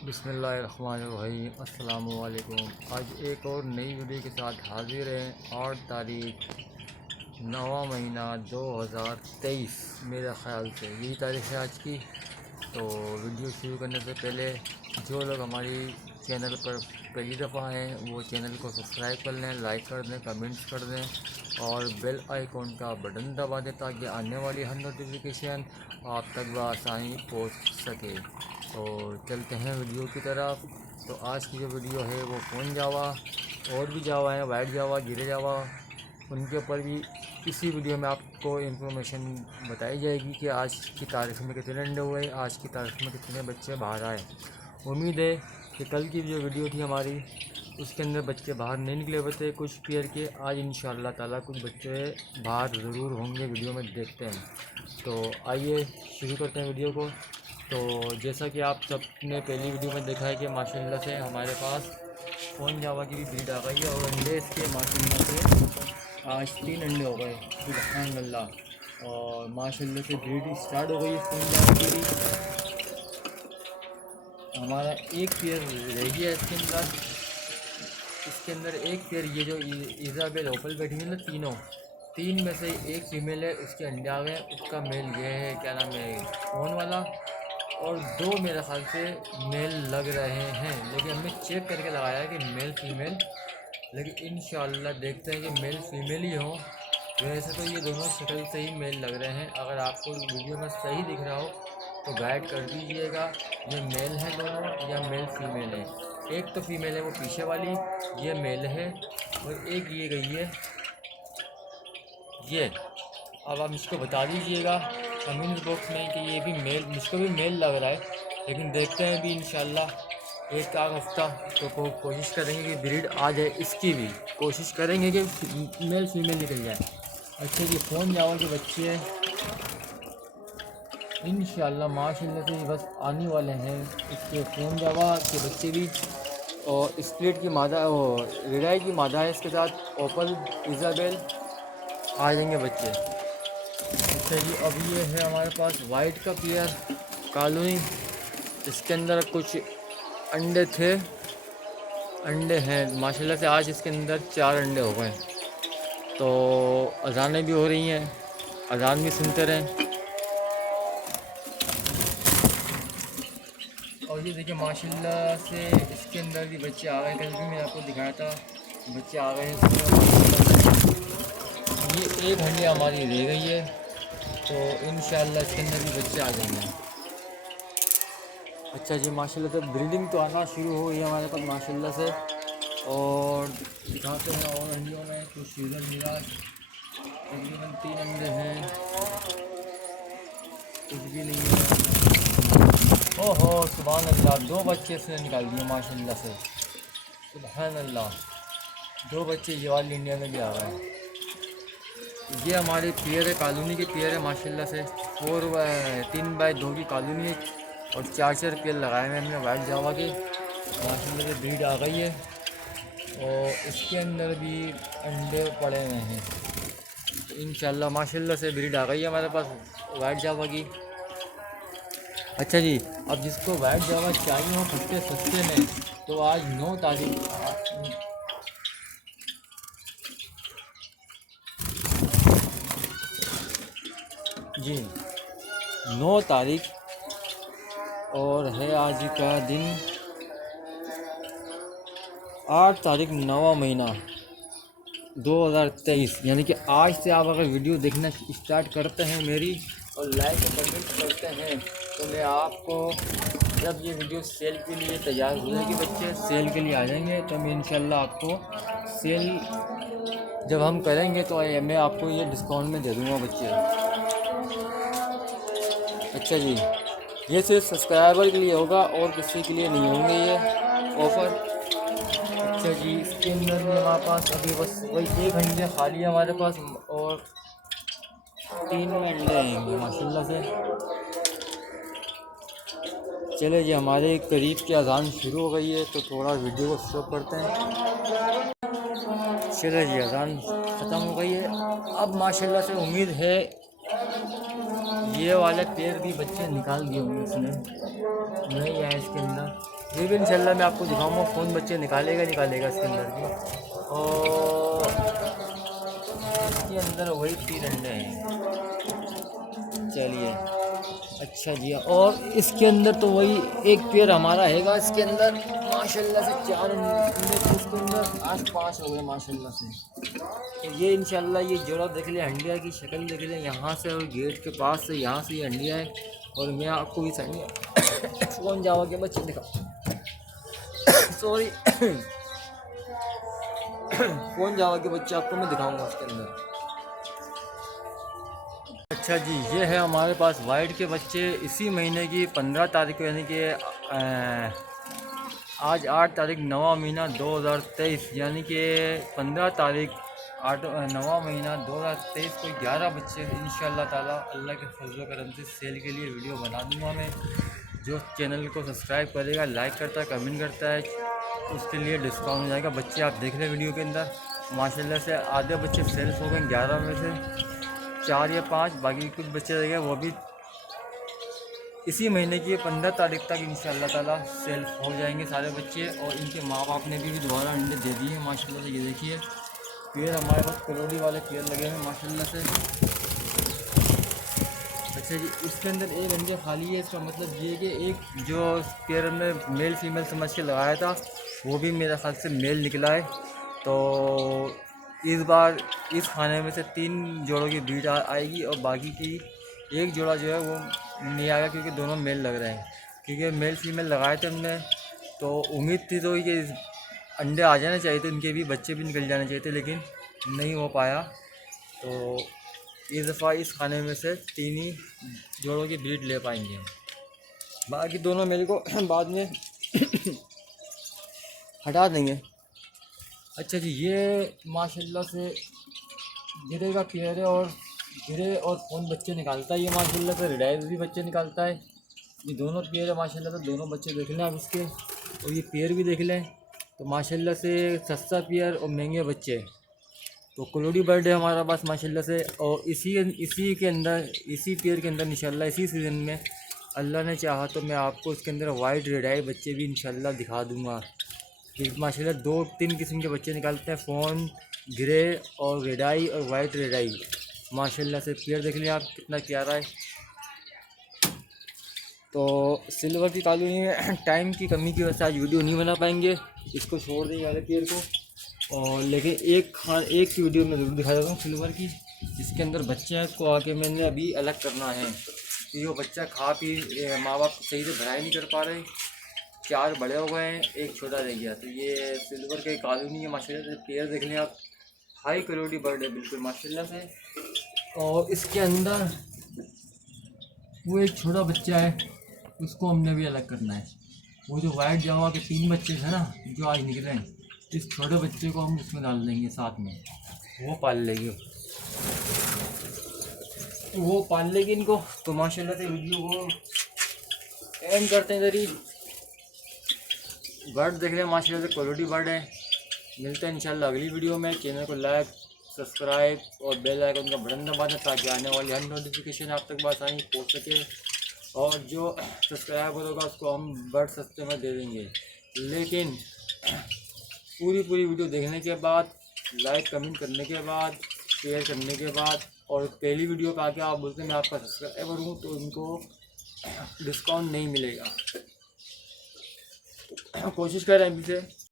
बिस्मिल्लाहिर्रहमानिर्रहीम अस्सलामुअलैकुम। आज एक और नई वीडियो के साथ हाजिर हैं। 8 तारीख 9वां महीना 2023 मेरे ख़्याल से यही तारीख़ है आज की। तो वीडियो शुरू करने से पहले जो लोग हमारी चैनल पर पहली दफ़ा हैं वो चैनल को सब्सक्राइब कर लें, लाइक कर दें, कमेंट्स कर दें और बेल आइकॉन का बटन दबा दें ताकि आने वाली हर नोटिफिकेशन आप तक बआसानी पहुँच सके। तो चलते हैं वीडियो की तरफ। तो आज की जो वीडियो है वो फ़ोन जावा और भी जावा है, वाइट जावा, जीरे जावा, उनके ऊपर भी इसी वीडियो में आपको इन्फॉर्मेशन बताई जाएगी कि आज की तारीख़ में कितने अंडे हुए, आज की तारीख़ में कितने बच्चे बाहर आए। उम्मीद है कि कल की जो वीडियो थी हमारी उसके अंदर बच्चे बाहर नहीं निकले हुए थे कुछ पेयर के। आज इंशाअल्लाह ताला कुछ बच्चे बाहर ज़रूर होंगे, वीडियो में देखते हैं। तो आइए शुरू करते हैं वीडियो को। तो जैसा कि आप सब ने पहली वीडियो में देखा है कि माशाल्लाह से हमारे पास फ़ोन जावा की भी ब्रीड आ गई है और अंडे इसके माशाल्लाह से आज 3 अंडे हो गए, सुभान अल्लाह। और माशाल्लाह से ब्रीड स्टार्ट हो गई है फ़ोन जावा की भी। हमारा एक पेयर रह गया इसके अंदर एक पेयर ये जो इज़ाबेल ओपल बैठी है ना, तीन में से एक फीमेल है, उसके अंडे आ गए। उसका मेल ये है, क्या नाम है, फ़ोन वाला। और 2 मेरे ख़्याल से मेल लग रहे हैं, लेकिन हमने चेक करके लगाया है कि मेल फीमेल, लेकिन इंशाअल्लाह देखते हैं कि मेल फीमेल ही हो। वैसे तो ये दोनों शक्ल से ही मेल लग रहे हैं। अगर आपको वीडियो में सही दिख रहा हो तो गाइड कर दीजिएगा ये मेल है दोनों या मेल फीमेल है। एक तो फीमेल है वो पीछे वाली, ये मेल है, और एक ये गई है ये। अब आप मुझको बता दीजिएगा कमेंट बॉक्स में कि ये भी मेल, मुझको भी मेल लग रहा है, लेकिन देखते हैं भी इंशाल्लाह एक आध हफ्ता तो कोशिश करेंगे कि ब्रीड आ जाए, इसकी भी कोशिश करेंगे कि मेल फीमेल निकल जाए। अच्छा जी, फ़ोन जावा के बच्चे इंशाल्लाह माशाल्लाह से बस आने वाले हैं इसके फ़ोन जावा के बच्चे भी। और स्प्लिट की मादा और रिडाई की मादा है, इसके साथ ओपल इज़ाबेल आ जाएंगे बच्चे। अच्छा जी, अब ये है हमारे पास वाइट का पेयर कॉलोनी। इसके अंदर कुछ अंडे थे, अंडे हैं माशाल्लाह से। आज इसके अंदर 4 अंडे हो गए। तो अजानें भी हो रही हैं, अजान भी सुनते रहें। और ये देखिए माशाल्लाह से इसके अंदर भी बच्चे आ गए। कल भी मैंने आपको दिखाया था, बच्चे आ गए हैं इसमें। ये एक हंडी हमारी रह गई है, तो इंशाअल्लाह इसके अंदर भी बच्चे आ जाएंगे। अच्छा जी, माशाल्लाह से ब्रीडिंग तो आना शुरू हो गई है हमारे पास माशाल्लाह से। और दिखाते हैं और हंडियों में कुछ सीज़न मिराज तकरीबन 3 अंडे हैं, कुछ भी नहीं है। ओहो सुभान अल्लाह, 2 बच्चे इसने निकाल दिए माशाल्लाह से, सुभान अल्लाह। 2 बच्चे ये वाली इंडिया में भी आ गए हैं। ये हमारे पेयर है, कॉलोनी के पेयर है माशाल्लाह से। 3x2 की कॉलोनी है और 4 पेयर लगाए हुए हमने वाइट जावा के। माशाल्लाह से ब्रीड आ गई है और इसके अंदर भी अंडे पड़े हुए हैं। तो इंशाल्लाह माशाल्लाह से ब्रीड आ गई है हमारे पास वाइट जावा की। अच्छा जी, अब जिसको वाइट जावा चाहिए हो सस्ते सस्ते में, तो आज 9 तारीख जी 9 तारीख और है आज का दिन 8 तारीख 9वां महीना 2023। यानी कि आज से आप अगर वीडियो देखना स्टार्ट करते हैं मेरी और लाइक और कमेंट करते हैं, तो मैं आपको जब ये वीडियो सेल के लिए तैयार हो जाएगी, बच्चे सेल के लिए आ जाएंगे, तो मैं इंशाल्लाह आपको सेल जब हम करेंगे तो मैं आपको ये डिस्काउंट में दे दूँगा बच्चे। अच्छा जी, ये सिर्फ सब्सक्राइबर के लिए होगा और किसी के लिए नहीं होंगे ये ऑफ़र। अच्छा जी, इसके अंदर भी हमारे पास अभी बस वही एक अंडे खाली है हमारे पास और 3 में अंडे आएंगे माशाल्लाह से। चले जी, हमारे करीब की अजान शुरू हो गई है, तो थोड़ा वीडियो को स्टॉप करते हैं। चले जी, अजान ख़त्म हो गई है। अब माशाल्लाह से उम्मीद है ये वाले पेड़ भी बच्चे निकाल दिए होंगे इसने, नहीं आया इसके अंदर। ये भी इंशाल्लाह मैं आपको दिखाऊंगा, कौन बच्चे निकालेगा इसके अंदर भी। और इसके अंदर वही 3 अंडे हैं। चलिए, अच्छा जी। और इसके अंदर तो वही एक पेयर हमारा हैगा इसके अंदर माशाल्लाह से 4 अंडे थे उसके अंदर, आज 5 हो गए माशाल्लाह से। तो ये इंशाल्लाह ये जोड़ा देख ले, हंडिया की शक्ल देख ले यहाँ से, और गेट के पास से यहाँ से ये हंडिया है। और मैं आपको इस हंडिया कौन जावा के बच्चे दिखा सॉरी कौन जावा के बच्चे आपको मैं दिखाऊंगा उसके अंदर। अच्छा जी, ये है हमारे पास वाइट के बच्चे इसी महीने की 15 तारीख को, यानी कि आज 8 तारीख 9वां महीना 2023, यानी कि 15 तारीख 9वां महीना 2023 को 11 बच्चे इंशाअल्लाह ताला अल्लाह के फजल करम से सेल के लिए वीडियो बना दूंगा मैं। जो चैनल को सब्सक्राइब करेगा, लाइक करता है, कमेंट करता है, उसके लिए डिस्काउंट हो जाएगा। बच्चे आप देख रहे हैं वीडियो के अंदर माशाल्लाह से आधे बच्चे सेल्स हो गए, 11 में से 4 या 5, बाकी कुछ बच्चे रह गए, वो भी इसी महीने की 15 तारीख तक इंशाअल्लाह ताला सेल हो जाएंगे सारे बच्चे। और इनके माँ बाप ने भी दोबारा अंडे दे दिए हैं माशाल्लाह से। ये देखिए पेड़ हमारे पास करोड़ी वाले पेड़ लगे हैं माशाल्लाह से। अच्छा जी, इसके अंदर एक अंडे खाली है, इसका मतलब ये है कि एक जो पेड़ में मेल फीमेल समझ के लगाया था वो भी मेरे ख्याल से मेल निकला है। तो इस बार इस खाने में से 3 जोड़ों की ब्रीड आएगी, और बाकी की एक जोड़ा जो है वो नहीं आएगा, क्योंकि दोनों मेल लग रहे हैं। क्योंकि मेल फीमेल लगाए थे हमने, तो उम्मीद थी तो कि अंडे आ जाने चाहिए थे, इनके भी बच्चे भी निकल जाने चाहिए थे, लेकिन नहीं हो पाया। तो इस दफ़ा इस खाने में से 3 ही जोड़ों की ब्रीड ले पाएंगे हम, बाकी दोनों मेल को बाद में हटा देंगे। अच्छा जी, ये माशाल्लाह से गिरे का पेयर है, और गिरे और कौन बच्चे निकालता है ये माशाल्लाह से, रिडाइज भी बच्चे निकालता है। ये दोनों पेयर है माशाल्लाह से, दोनों बच्चे देख लें आप इसके, और ये पेयर भी देख लें। तो माशाल्लाह से सस्ता पेयर और महंगे बच्चे। तो कलोडी बर्ड है हमारा पास माशाल्लाह से, और इसी के अंदर, इसी पेयर के अंदर इंशाल्लाह इसी सीज़न में अल्लाह ने चाहा तो मैं आपको इसके अंदर वाइट रेडाई बच्चे भी इंशाल्लाह दिखा दूँगा। कि माशाल्लाह 2-3 किस्म के बच्चे निकालते हैं, फ़ोन, ग्रे और रेडाई और वाइट रेडाई। माशाल्लाह से पेयर देख लें आप कितना प्यारा है। तो सिल्वर की कॉलोनी में टाइम की कमी की वजह से आज वीडियो नहीं बना पाएंगे, इसको छोड़ देंगे वाले पेयर को। और लेकिन एक की वीडियो में ज़रूर दिखा देता हूँ सिल्वर की, जिसके अंदर बच्चे हैं को आके मैंने अभी अलग करना है, कि वो बच्चा खा पी माँ बाप सही से भराई नहीं कर पा रहे। 4 बड़े हो गए हैं, एक छोटा रह गया। तो ये सिल्वर की कॉलोनी है माशाल्लाह से। पेयर देख लें आप, हाई क्वालिटी बर्ड है बिल्कुल माशाल्लाह से। और इसके अंदर वो एक छोटा बच्चा है, उसको हमने भी अलग करना है। वो जो वाइट जावा के 3 बच्चे थे ना जो आज निकले हैं, इस छोटे बच्चे को हम उसमें डाल देंगे साथ में, वो पाल लेगी इनको। तो माशाल्लाह से वीडियो को एंड करते हैं इधर ही। बर्ड देख रहे हैं माशाल्लाह से क्वालिटी बर्ड है। मिलते हैं इंशाल्लाह अगली वीडियो में। चैनल को लाइक, सब्सक्राइब और बेल आइकन का बटन दबा दें, ताकि आने वाली हर नोटिफिकेशन आप तक आसानी पहुँच सके। और जो सब्सक्राइबर होगा उसको हम बर्ड सस्ते में दे देंगे। लेकिन पूरी वीडियो देखने के बाद, लाइक कमेंट करने के बाद, शेयर करने के बाद, और पहली वीडियो का आके आप बोलते हैं मैं आपका सब्सक्राइबर हूँ, तो इनको डिस्काउंट नहीं मिलेगा। कोशिश कर रहे हैं अभी से